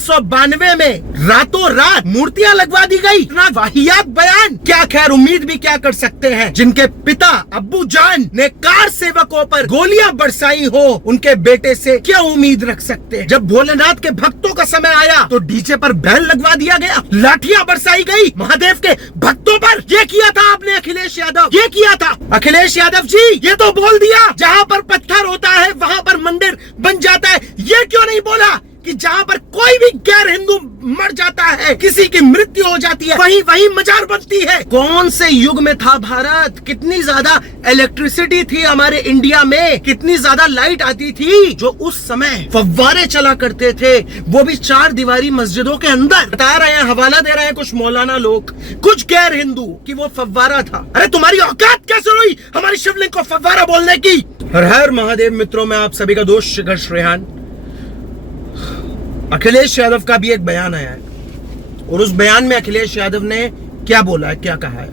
1992 में रातों रात मूर्तियां लगवा दी गई। इतना वाहियात बयान, क्या खैर उम्मीद भी क्या कर सकते हैं। जिनके पिता अब्बू जान ने कार सेवकों पर गोलियां बरसाई हो, उनके बेटे से क्या उम्मीद रख सकते हैं। जब भोलेनाथ के भक्तों का समय आया तो डीजे पर बैन लगवा दिया गया, लाठियां बरसाई गई महादेव के भक्तों पर। ये किया था आपने अखिलेश यादव, ये किया था अखिलेश यादव जी। ये तो बोल दिया जहां पर पत्थर होता है वहां पर मंदिर बन जाता है। ये क्यों नहीं बोला कि जहां पर कोई भी गैर हिंदू मर जाता है, किसी की मृत्यु हो जाती है, वही मजार बनती है। कौन से युग में था भारत? कितनी ज्यादा इलेक्ट्रिसिटी थी हमारे इंडिया में, कितनी ज्यादा लाइट आती थी, जो उस समय फव्वारे चला करते थे, वो भी 4 दीवारी मस्जिदों के अंदर। बता रहे हैं, हवाला दे रहे हैं कुछ मौलाना लोग, कुछ गैर हिंदू, कि वो फव्वारा था। अरे तुम्हारी औकात कैसे हुई हमारी शिवलिंग को फव्वारा बोलने की? हर हर महादेव मित्रों में आप सभी का दोस्त शिखर श्रेहान। अखिलेश यादव का भी एक बयान आया है और उस बयान में अखिलेश यादव ने क्या बोला है, क्या कहा है।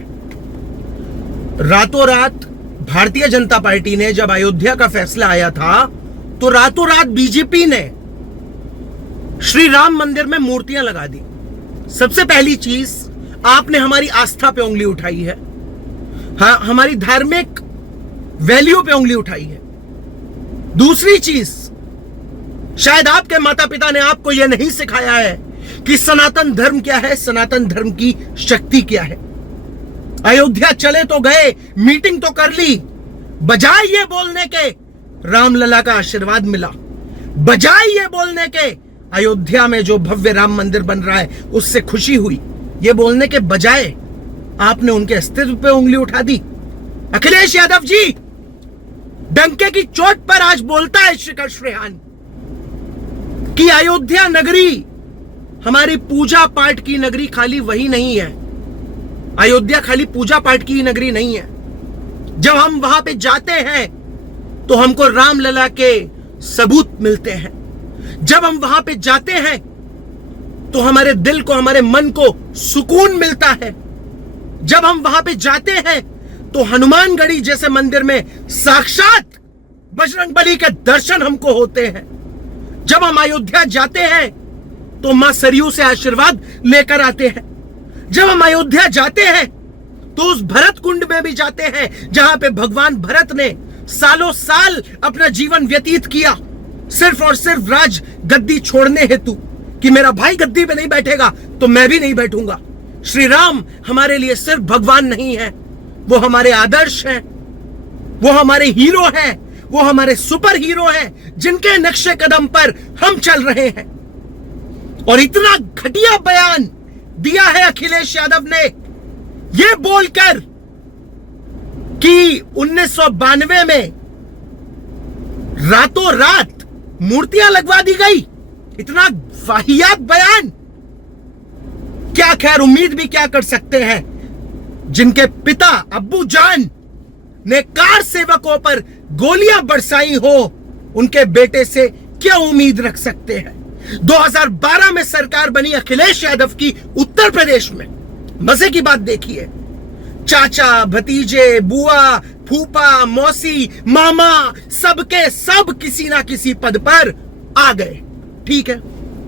रातों रात भारतीय जनता पार्टी ने जब अयोध्या का फैसला आया था तो रातों रात बीजेपी ने श्री राम मंदिर में मूर्तियां लगा दी। सबसे पहली चीज, आपने हमारी आस्था पे उंगली उठाई है, हाँ, हमारी धार्मिक वैल्यू पे उंगली उठाई है। दूसरी चीज, शायद आपके माता पिता ने आपको यह नहीं सिखाया है कि सनातन धर्म क्या है, सनातन धर्म की शक्ति क्या है। अयोध्या चले तो गए, मीटिंग तो कर ली, बजाय ये बोलने के रामलला का आशीर्वाद मिला, बजाय ये बोलने के अयोध्या में जो भव्य राम मंदिर बन रहा है उससे खुशी हुई, ये बोलने के बजाय आपने उनके अस्तित्व पे उंगली उठा दी। अखिलेश यादव जी डंके की चोट पर आज बोलता है शिखर श्रेहान कि अयोध्या नगरी हमारी पूजा पाठ की नगरी खाली वही नहीं है। अयोध्या खाली पूजा पाठ की नगरी नहीं है। जब हम वहां पे जाते हैं तो हमको रामलला के सबूत मिलते हैं। जब हम वहां पे जाते हैं तो हमारे दिल को, हमारे मन को सुकून मिलता है। जब हम वहां पे जाते हैं तो हनुमानगढ़ी जैसे मंदिर में साक्षात बजरंगबली के दर्शन हमको होते हैं। जब हम अयोध्या जाते हैं तो मां सरयू से आशीर्वाद लेकर आते हैं। जब हम अयोध्या जाते हैं तो उस भरत कुंड में भी जाते हैं जहां पे भगवान भरत ने सालों साल अपना जीवन व्यतीत किया, सिर्फ और सिर्फ राज गद्दी छोड़ने हेतु, कि मेरा भाई गद्दी पे नहीं बैठेगा तो मैं भी नहीं बैठूंगा। श्री राम हमारे लिए सिर्फ भगवान नहीं है, वो हमारे आदर्श हैं, वो हमारे हीरो हैं, वो हमारे सुपर हीरो हैं, जिनके नक्शे कदम पर हम चल रहे हैं। और इतना घटिया बयान दिया है अखिलेश यादव ने, ये बोलकर कि 1992 में रातों रात मूर्तियां लगवा दी गई। इतना वाहियात बयान, क्या खैर उम्मीद भी क्या कर सकते हैं। जिनके पिता अब्बू जान ने कार सेवकों पर गोलियां बरसाई हो, उनके बेटे से क्या उम्मीद रख सकते हैं। 2012 में सरकार बनी अखिलेश यादव की उत्तर प्रदेश में। मजे की बात देखिए, चाचा, भतीजे, बुआ, फूफा, मौसी, मामा, सबके सब किसी ना किसी पद पर आ गए। ठीक है,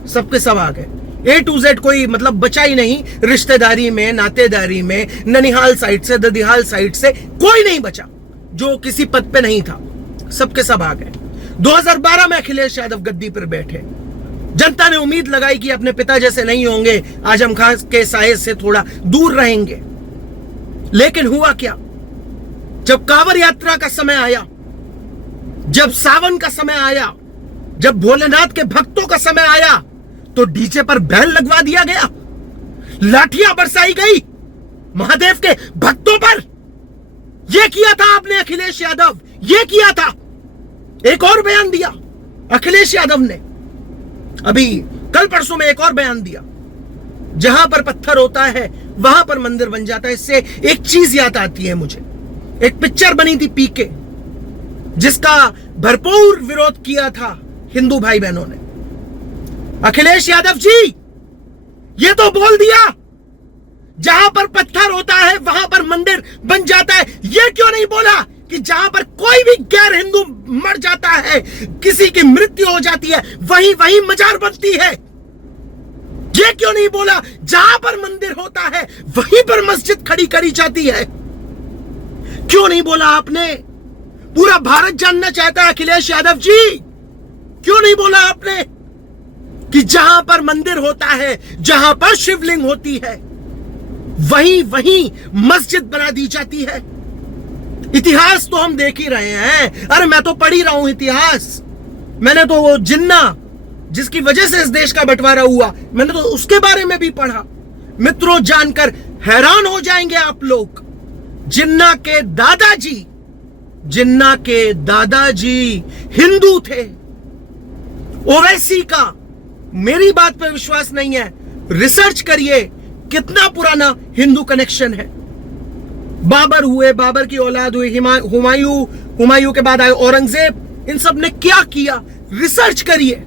सबके सब आ गए, A to Z कोई मतलब बचा ही नहीं। रिश्तेदारी में, नातेदारी में, ननिहाल साइड से, ददिहाल साइड से कोई नहीं बचा जो किसी पद पे नहीं था, सबके सब आ गए। 2012 में अखिलेश यादव गद्दी पर बैठे, जनता ने उम्मीद लगाई कि अपने पिता जैसे नहीं होंगे, आजम खान के साये से थोड़ा दूर रहेंगे। लेकिन हुआ क्या? जब कांवड़ यात्रा का समय आया, जब सावन का समय आया, जब भोलेनाथ के भक्तों का समय आया, तो डीजे पर बैन लगवा दिया गया, लाठियां बरसाई गई महादेव के भक्तों पर। यह किया था आपने अखिलेश यादव, यह किया था। एक और बयान दिया अखिलेश यादव ने, अभी कल परसों में एक और बयान दिया, जहां पर पत्थर होता है वहां पर मंदिर बन जाता है। इससे एक चीज याद आती है मुझे, एक पिक्चर बनी थी पीके, जिसका भरपूर विरोध किया था हिंदू भाई बहनों ने। अखिलेश यादव जी ये तो बोल दिया जहां पर पत्थर होता है वहां पर मंदिर बन जाता है। ये क्यों नहीं बोला कि जहां पर कोई भी गैर हिंदू मर जाता है, किसी की मृत्यु हो जाती है, वही मजार बनती है। ये क्यों नहीं बोला जहां पर मंदिर होता है वहीं पर मस्जिद खड़ी करी जाती है? क्यों नहीं बोला आपने? पूरा भारत जानना चाहता है अखिलेश यादव जी, क्यों नहीं बोला आपने कि जहां पर मंदिर होता है, जहां पर शिवलिंग होती है, वहीं वहीं मस्जिद बना दी जाती है? इतिहास तो हम देख ही रहे हैं। अरे मैं तो पढ़ ही रहा हूं इतिहास। मैंने तो वो जिन्ना जिसकी वजह से इस देश का बंटवारा हुआ, मैंने तो उसके बारे में भी पढ़ा। मित्रों, जानकर हैरान हो जाएंगे आप लोग। जिन्ना के दादाजी हिंदू थे। ओवैसी का मेरी बात पर विश्वास नहीं है, रिसर्च करिए कितना पुराना हिंदू कनेक्शन है। बाबर हुए, बाबर की औलाद हुई, हुमायूं के बाद आए औरंगजेब, इन सब ने क्या किया रिसर्च करिए।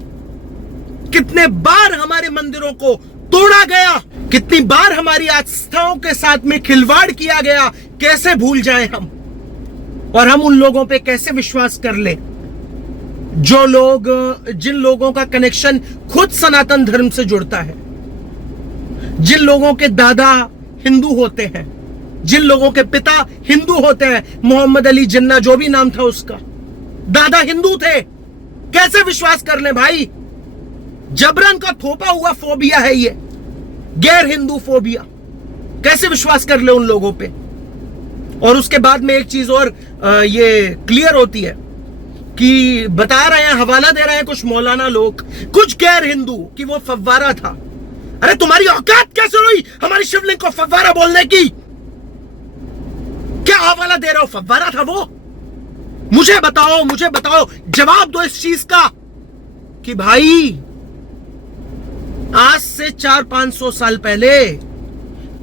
कितने बार हमारे मंदिरों को तोड़ा गया, कितनी बार हमारी आस्थाओं के साथ में खिलवाड़ किया गया, कैसे भूल जाएं हम? और हम उन लोगों पे कैसे विश्वास कर ले जिन लोगों का कनेक्शन खुद सनातन धर्म से जुड़ता है, जिन लोगों के दादा हिंदू होते हैं, जिन लोगों के पिता हिंदू होते हैं। मोहम्मद अली जिन्ना जो भी नाम था उसका, दादा हिंदू थे। कैसे विश्वास कर ले भाई? जबरन का थोपा हुआ फोबिया है ये, गैर हिंदू फोबिया। कैसे विश्वास कर ले उन लोगों पे? और उसके बाद में एक चीज और ये क्लियर होती है कि बता रहे हैं, हवाला दे रहे हैं कुछ मौलाना लोग, कुछ गैर हिंदू, कि वो फव्वारा था। अरे तुम्हारी औकात कैसे हुई हमारी शिवलिंग को फव्वारा बोलने की? क्या हवाला दे रहे हो? फव्वारा था वो? मुझे बताओ, जवाब दो इस चीज का कि भाई आज से 400-500 साल पहले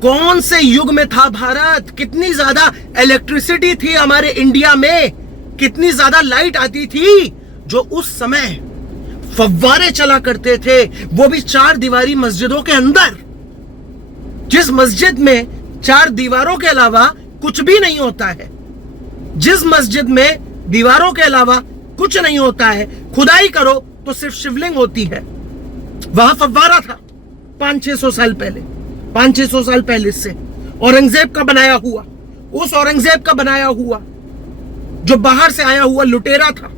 कौन से युग में था भारत? कितनी ज्यादा इलेक्ट्रिसिटी थी हमारे इंडिया में, कितनी ज्यादा लाइट आती थी, जो उस समय फव्वारे चला करते थे, वो भी 4 दीवारी मस्जिदों के अंदर। जिस मस्जिद में 4 दीवारों के अलावा कुछ भी नहीं होता है, जिस मस्जिद में दीवारों के अलावा कुछ नहीं होता है, खुदाई करो तो सिर्फ शिवलिंग होती है, वहां फव्वारा था 500-600 साल पहले, 500-600 साल पहले से औरंगजेब का बनाया हुआ, उस औरंगजेब का बनाया हुआ जो बाहर से आया हुआ लुटेरा था।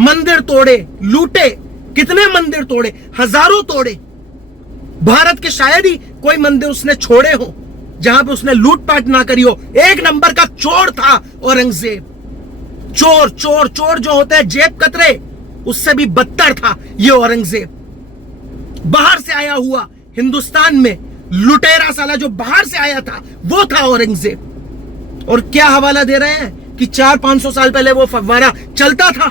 मंदिर तोड़े, लूटे, कितने मंदिर तोड़े? हजारों तोड़े। भारत के शायद ही कोई मंदिर उसने छोड़े हो जहां पे उसने लूटपाट ना करी हो। एक नंबर का चोर था औरंगजेब। चोर चोर चोर जो होते हैं जेब कतरे, उससे भी बदतर था ये औरंगजेब। बाहर से आया हुआ हिंदुस्तान में लुटेरा साला जो बाहर से आया था, वो था औरंगजेब। और क्या हवाला दे रहे हैं कि 400-500 साल पहले वो फव्वारा चलता था।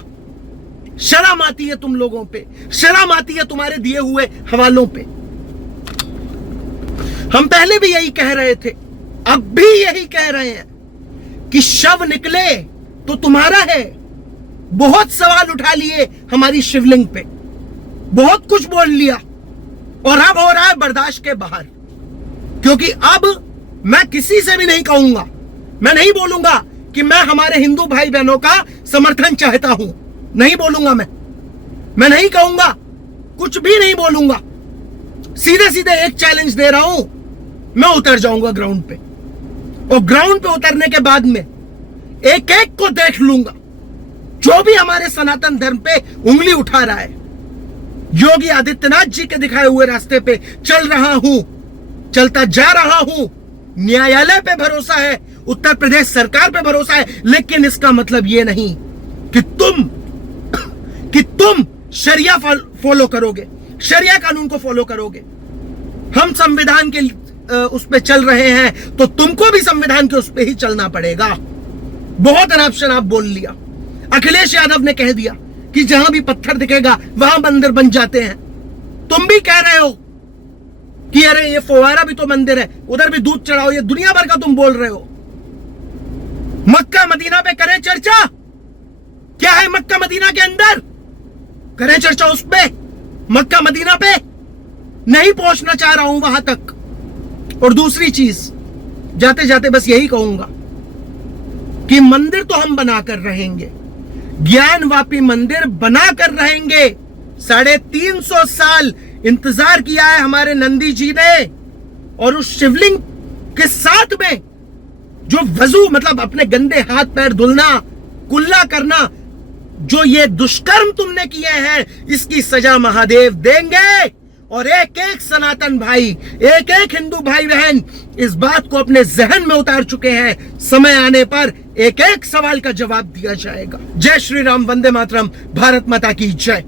शर्म आती है तुम लोगों पे, शर्म आती है तुम्हारे दिए हुए हवालों पे। हम पहले भी यही कह रहे थे, अब भी यही कह रहे हैं कि शव निकले तो तुम्हारा है। बहुत सवाल उठा लिए हमारी शिवलिंग पे, बहुत कुछ बोल लिया, और अब हो रहा है बर्दाश्त के बाहर। क्योंकि अब मैं किसी से भी नहीं कहूंगा, मैं नहीं बोलूंगा कि मैं हमारे हिंदू भाई बहनों का समर्थन चाहता हूं, नहीं बोलूंगा। मैं नहीं कहूंगा, कुछ भी नहीं बोलूंगा। सीधे सीधे एक चैलेंज दे रहा हूं, मैं उतर जाऊंगा ग्राउंड पे, और ग्राउंड पे उतरने के बाद में एक एक को देख लूंगा जो भी हमारे सनातन धर्म पे उंगली उठा रहा है। योगी आदित्यनाथ जी के दिखाए हुए रास्ते पे चल रहा हूं, चलता जा रहा हूं। न्यायालय पे भरोसा है, उत्तर प्रदेश सरकार पे भरोसा है, लेकिन इसका मतलब यह नहीं कि तुम शरिया फॉलो करोगे, शरिया कानून को फॉलो करोगे। हम संविधान के उस पे चल रहे हैं तो तुमको भी संविधान के उस पे ही चलना पड़ेगा। बहुत अनाप शनाप बोल लिया। अखिलेश यादव ने कह दिया कि जहां भी पत्थर दिखेगा वहां मंदिर बन जाते हैं। तुम भी कह रहे हो कि अरे ये फव्वारा भी तो मंदिर है, उधर भी दूध चढ़ाओ, ये दुनिया भर का तुम बोल रहे हो। मक्का मदीना पे करें चर्चा, क्या है मक्का मदीना के अंदर, करें चर्चा उस पे। मक्का मदीना पे नहीं पहुंचना चाह रहा हूं वहां तक। और दूसरी चीज, जाते जाते बस यही कहूंगा कि मंदिर तो हम बनाकर रहेंगे, ज्ञानवापी मंदिर बनाकर रहेंगे। 350 साल इंतजार किया है हमारे नंदी जी ने, और उस शिवलिंग के साथ में जो वजू मतलब अपने गंदे हाथ पैर धुलना, कुल्ला करना, जो ये दुष्कर्म तुमने किए हैं, इसकी सजा महादेव देंगे। और एक एक सनातन भाई, एक एक हिंदू भाई बहन इस बात को अपने जहन में उतार चुके हैं। समय आने पर एक एक सवाल का जवाब दिया जाएगा। जय श्री राम, वंदे मातरम, भारत माता की जय।